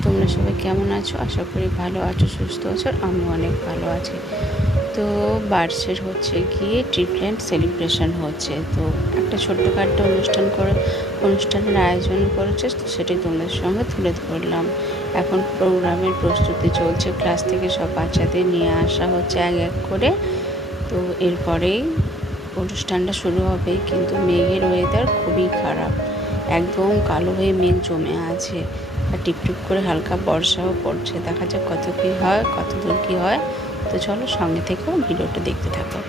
তোমরা সবাই কেমন আছো? আশা করি ভালো আছো, সুস্থ আছো। আমি অনেক ভালো আছি। তো বার্ষের হচ্ছে গিয়ে ট্রিপল্যান্ড সেলিব্রেশন হচ্ছে, তো একটা ছোট্টখাট্টো অনুষ্ঠানের আয়োজন করেছে, তো সেটাই তোমাদের সঙ্গে তুলে ধরলাম। এখন প্রোগ্রামের প্রস্তুতি চলছে, ক্লাস থেকে সব বাচ্চাদের নিয়ে আসা হচ্ছে এক এক করে। তো এরপরেই অনুষ্ঠানটা শুরু হবে, কিন্তু মেঘের ওয়েদার খুবই খারাপ, একদম কালো হয়ে মেঘ জমে আছে, আর টিপটিপ করে হালকা বর্ষাও পড়ছে। দেখা যাক কত কী হয়, কত দূর কী হয়। তো চলো সঙ্গে থেকেও ভিডিওটা দেখতে থাকো।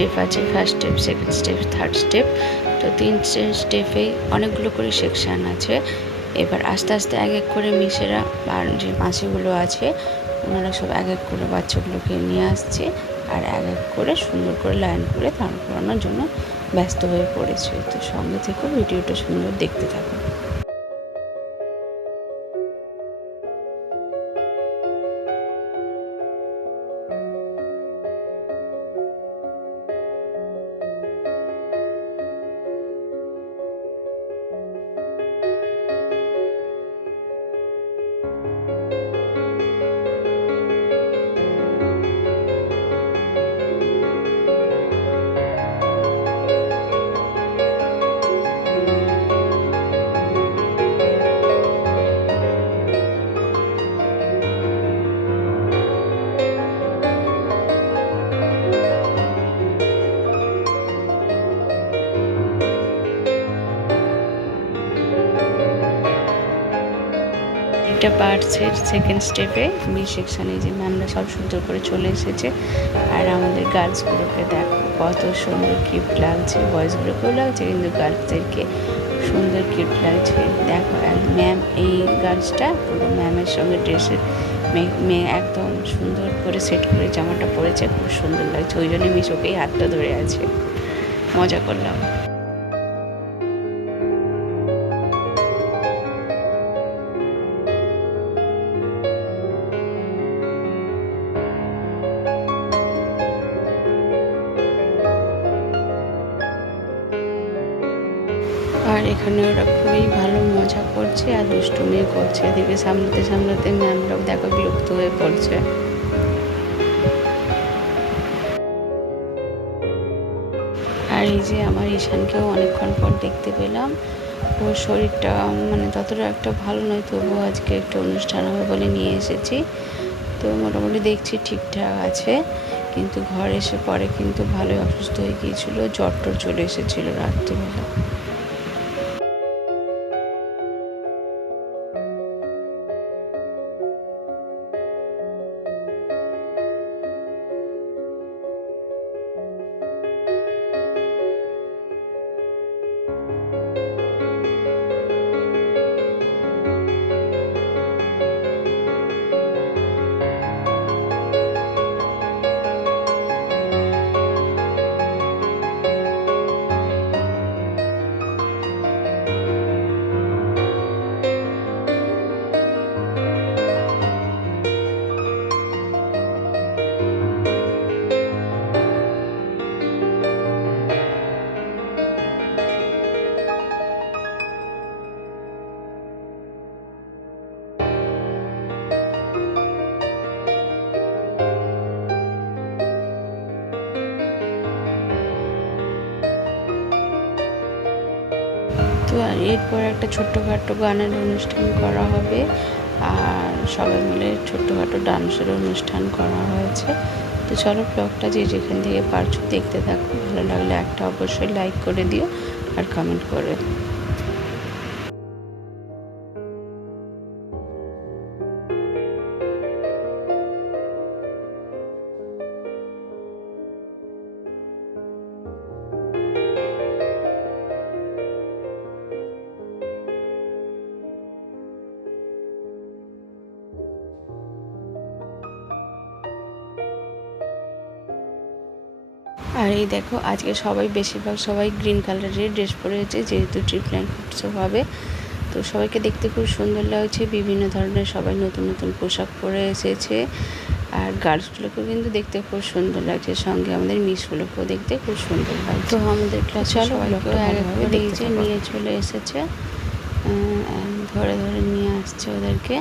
স্টেপ আছে, first step, second step, third step. তো তিন স্টেপেই অনেকগুলো করে সেকশান আছে। এবার আস্তে আস্তে এক এক করে মিসেরা আর যে মাসিগুলো আছে ওনারা সব এক এক করে বাচ্চাগুলোকে নিয়ে আসছে, আর এক এক করে সুন্দর করে লাইন করে দাঁড় করানোর জন্য ব্যস্ত হয়ে পড়েছে। তো সঙ্গে থেকেও ভিডিওটা সুন্দর দেখতে থাকো। এটা বার্ডসের সেকেন্ড স্টেপে বি সেকশানে যে ম্যামরা সব সুন্দর করে চলে এসেছে, আর আমাদের গার্লসগুলোকে দেখো কত সুন্দর কিউট লাগছে, বয়েজগুলোকেও লাগছে কিন্তু গার্লসদেরকে সুন্দর কিউট লাগছে। দেখো ম্যাম, এই গার্লসটা পুরো ম্যামের সঙ্গে ড্রেসের মেয়ে একদম সুন্দর করে সেট করে জামাটা পরেছে, খুব সুন্দর লাগছে। ওই জন্য মিস ওকেই হাতটা ধরে আছে, মজা করলাম। আর এখানে ওরা খুবই ভালো মজা করছে আর দুষ্টুমি করছে, এদিকে সামলাতে সামলাতে ম্যামরাও দেখো বিরক্ত হয়ে পড়ছে। আর এই যে আমার ঈশানকেও অনেকক্ষণ পর দেখতে পেলাম। ওর শরীরটা মানে ততটা একটা ভালো নয়, তবুও আজকে একটা অনুষ্ঠান হবে বলে নিয়ে এসেছি। তো মোটামুটি দেখছি ঠিকঠাক আছে, কিন্তু ঘর এসে পরে কিন্তু ভালোই অসুস্থ হয়ে গিয়েছিলো, জ্বর টর চলে এসেছিলো রাত্রিবেলা। তো আর এরপর একটা ছোট্টখাটো গানের অনুষ্ঠান করা হবে, আর সবাই মিলে ছোট্টখাটো ডান্সের অনুষ্ঠান করা হয়েছে। তো চলো ব্লগটা যে যেখান থেকে পারছো দেখতে থাকো, ভালো লাগলে একটা অবশ্যই লাইক করে দিও আর কমেন্ট করে। এই দেখো আজকে সবাই বেশিরভাগ সবাই গ্রিন কালারের ড্রেস পরেছে, যেহেতু ট্রি প্ল্যান্ট উৎসব হবে। তো সবাইকে দেখতে খুব সুন্দর লাগছে, বিভিন্ন ধরনের সবাই নতুন নতুন পোশাক পরে এসেছে। আর গার্লসগুলোকেও কিন্তু দেখতে খুব সুন্দর লাগছে, সঙ্গে আমাদের মিসগুলোকেও দেখতে খুব সুন্দর লাগছে। তো আমাদের ক্লাসে সবাইকেও একভাবে দেখছে, নিয়ে চলে এসেছে, ধরে ধরে নিয়ে আসছে ওদেরকে।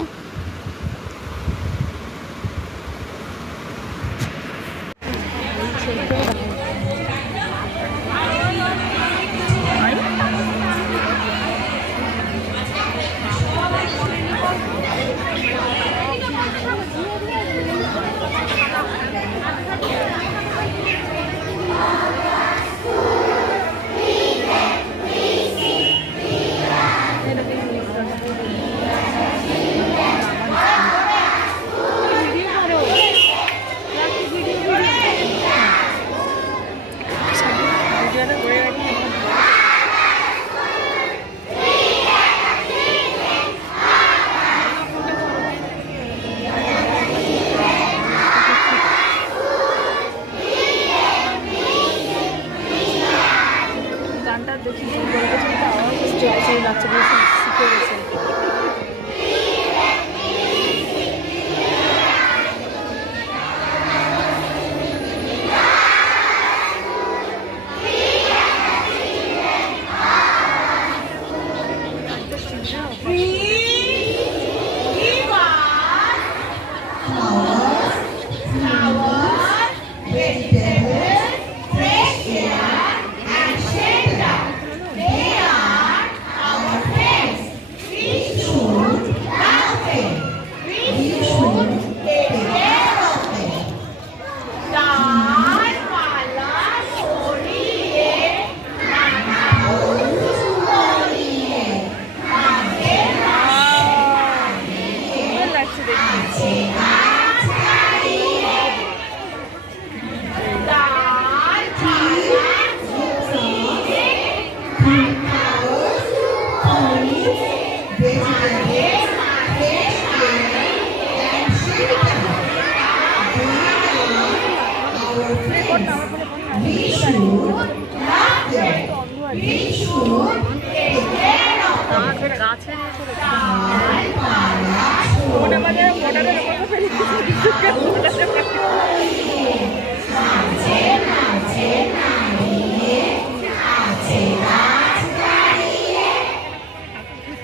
বাচ্চাগুলো শিখে গেছে।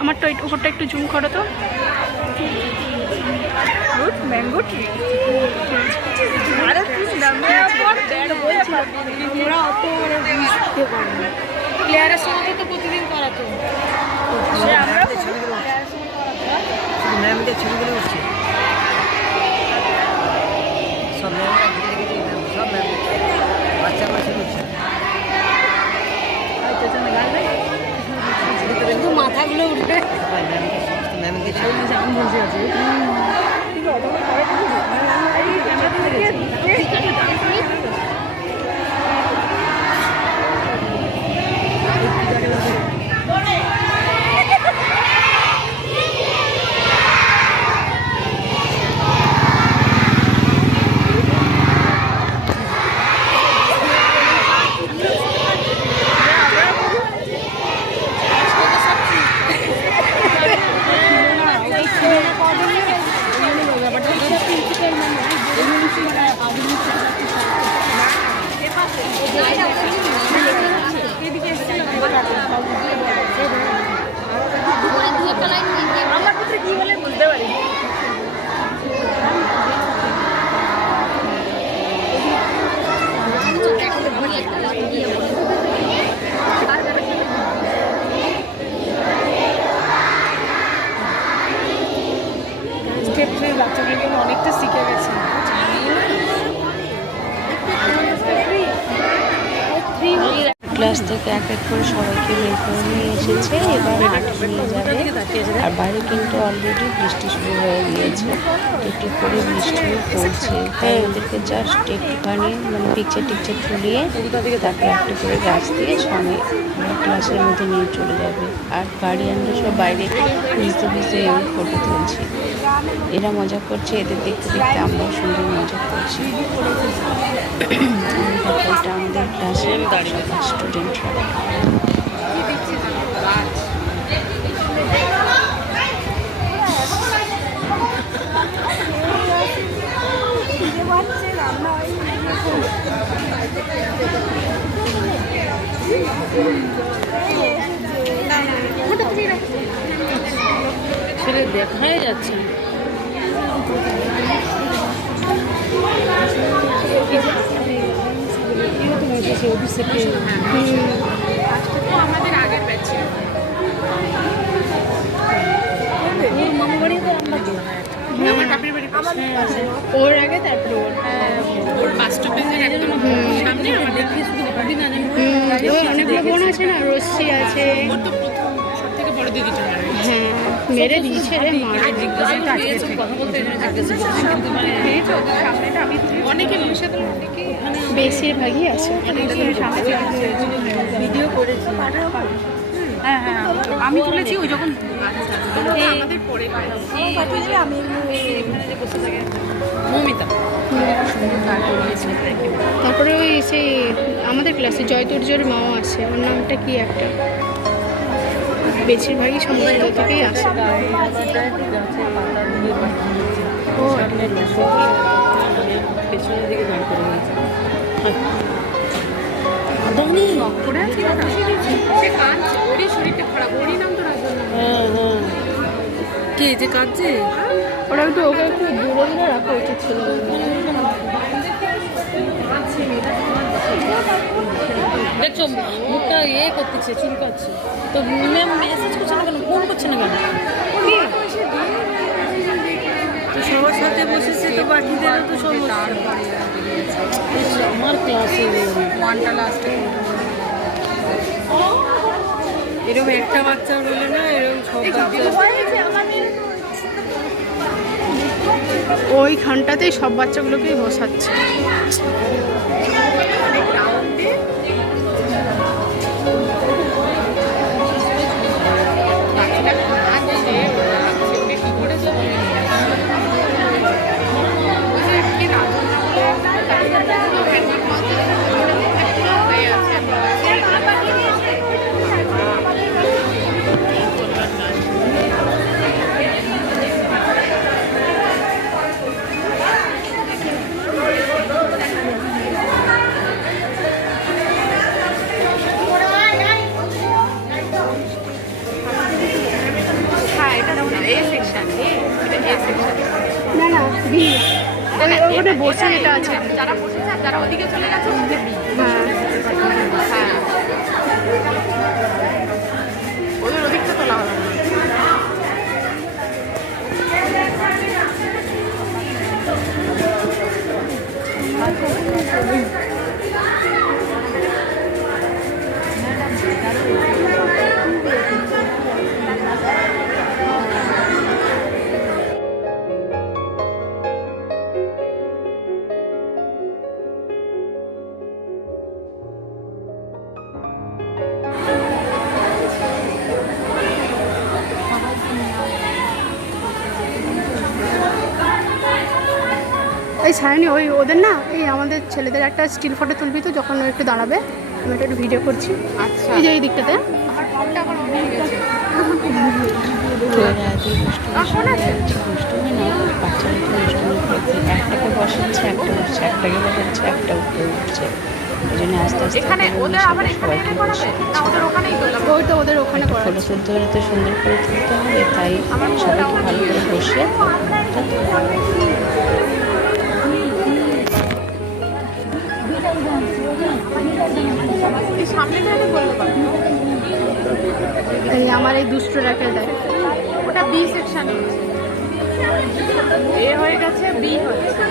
আমারটা উপরটা একটু জুম করো তো। ম্যাঙ্গো ট্রি প্লেয়ারের সঙ্গে তো প্রতিদিন করাতো, ম্যামদের ছবিগুলো উঠছে সব সব বাচ্চাগুলো ছবি উঠছে, কিন্তু মাথাগুলো উঠবে। ম্যামদের ছবি জাম বসে আছে। ক্লাস থেকে এক এক করে সবাইকে বের করে নিয়ে এসেছে, এবার মাঠে নিয়ে যাবে। আর বাইরে কিন্তু অলরেডি বৃষ্টি শুরু হয়ে গিয়েছে, একটু করে বৃষ্টিও পড়ছে, তাই ওদেরকে জাস্ট একটুখানি মানে পিকচার টিকচার তুলিয়ে তারপরে একটা করে গাছ দিয়ে সঙ্গে ক্লাসের মধ্যে নিয়ে চলে যাবে। আর গার্ডিয়ানরা সব বাইরে ভিজতে ভিজতে আমি ফটো তুলছি, এরা মজা করছে, এদের দেখতে দেখতে আমরাও সুন্দর মজা করছি। এটা আমাদের ক্লাসের স্টুডেন্টরা। ছেলে দেখাই যাচ্ছে না। আমাদের আগের ব্যাচ ছিল। ওর মামা বাড়ি তো আমরা আমার বাপের বাড়ি ওর আগে, তারপরে ওর বাস স্টপেজের একদম সামনে আমার দেখে শুধু ভাবি না জানি অনেকগুলো বোন আছে না, রশ্মি আছে, ওর তো প্রথম সব থেকে বড় দিদিটা। হ্যাঁ, মেরে দিয়েছে রে মা, জিজ্ঞাসা কথা বলতে কিন্তু মানে অনেকে সাথে অনেকে বেশিরভাগই আছে ভিডিও করেছি। হ্যাঁ হ্যাঁ, আমি তুলেছি ওই যখন আমাদের পরে আমি বসে থাকে মৌমিতা। তারপরে ওই সেই আমাদের ক্লাসে জয়তুর্যর মাও আছে, ওর নামটা কি একটা, বেশিরভাগই সমুদ্র থেকেই আসে। পেছনের দিকে দাঁড় করে গেছে। কে যে কাঁদছে, ওরা একটু ওকে একটু দূরে দূরে রাখা উচিত ছিল। দেখছো মুখটা ইয়ে করতেছে, চুলকাচ্ছে, তো ম্যাম মেসেজ করছে না কেন, ফোন করছে না কেন? সবার সাথে বসেছে তো বাকিদেরও তো সমস্যা। আমার ক্লাসে ওয়ানটা লাস্টে এরকম একটা বাচ্চা বলে না, এরকম সব ওইখানটাতেই সব বাচ্চাগুলোকেই বসাচ্ছে। না না বি, ওখানে বসে এটা আছে, যারা বসেছে আর যারা ওদিকে চলে গেছে ওদিকে বি। হ্যাঁ, ওদের ওদিকটা তোলা হবে। এই ছায়ানি ওই ওদের না, এই আমাদের ছেলেদের একটা স্টিল ফটো তুলবি তো, যখন ও একটু দাঁড়াবে আমি এটা একটু ভিডিও করছি। আচ্ছা, এই যে এই দিকটাতে আমার ফোনটা আবার অন হয়ে গেছে। একটাকে বসাচ্ছে, একটা উঠছে, একটাকে বসাচ্ছে, একটা উপরে উঠছে, ওই জন্য আস্তে আস্তে ওই তো ওদের ওখানে ফটো তুলতে হলে তো সুন্দর করে তুলতে হবে, তাই সবাইকে ভালো করে বসিয়ে এই আমার এই দুষ্ট রেখে দেয়, ওটা বি সেকশনে এ হয়ে গেছে, বি হচ্ছে।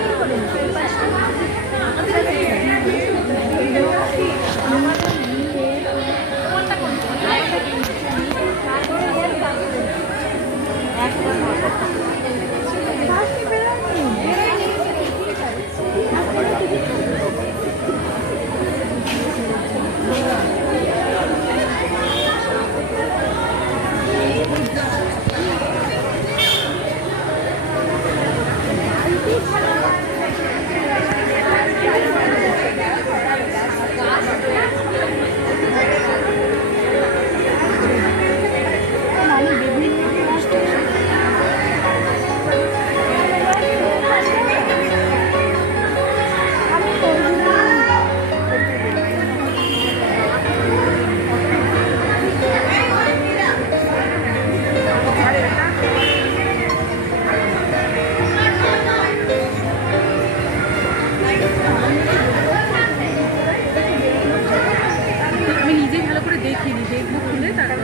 চেকবুক খুলে তারপর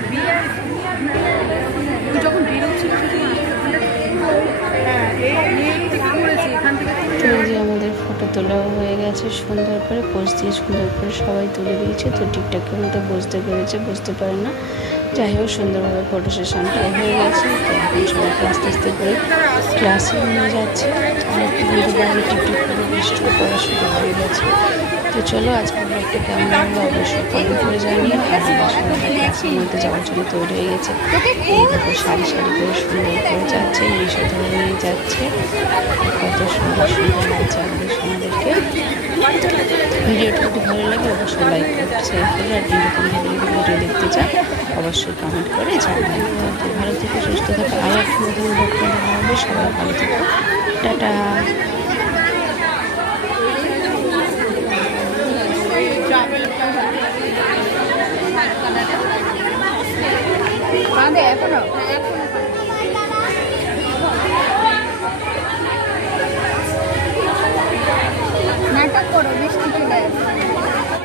যখন বেরোচ্ছিল এখান থেকে তো এই যে আমাদের ফটো তোলাও হয়ে গেছে সুন্দর করে, পোজ দিয়ে সুন্দর করে সবাই তুলে দিয়েছে। তো ঠিকঠাকের মতো বুঝতে পেরেছে, বুঝতে পারে না, যাই হোক সুন্দরভাবে ফটো সেশনটা হয়ে গেছে। তো এখন সবাইকে আস্তে আস্তে করে ক্লাসে নিয়ে যাচ্ছে। আর একটু কিন্তু বাইরে টিকটক করে বৃষ্টি পড়া শুরু হয়ে গেছে। তো চলো আজকের ব্লগটা কেমন লাগলো অবশ্যই কমেন্ট করে জানিও। আর আমার সবাই ক্লাসের মধ্যে যাওয়ার জন্য তৈরি হয়ে গেছে। এই দেখো সারি সারি করে সুন্দর করে যাচ্ছে, মিশো ধরে নিয়ে যাচ্ছে। কত সুন্দর সুন্দর লাগছে আমাদের সোনাদেরকে। ভিডিওটা যদি ভালো লাগে অবশ্যই লাইক করবে, শেয়ার করবে। আর এরকম ভিডিও দেখতে চান অবশ্যই কমেন্ট করে জানাবেন। তো ভালো থেকে সুস্থ থাকো, আর একটা নতুন ব্লগ দেখা হবে। সবাই ভালো থেকো, টাটা। এখনো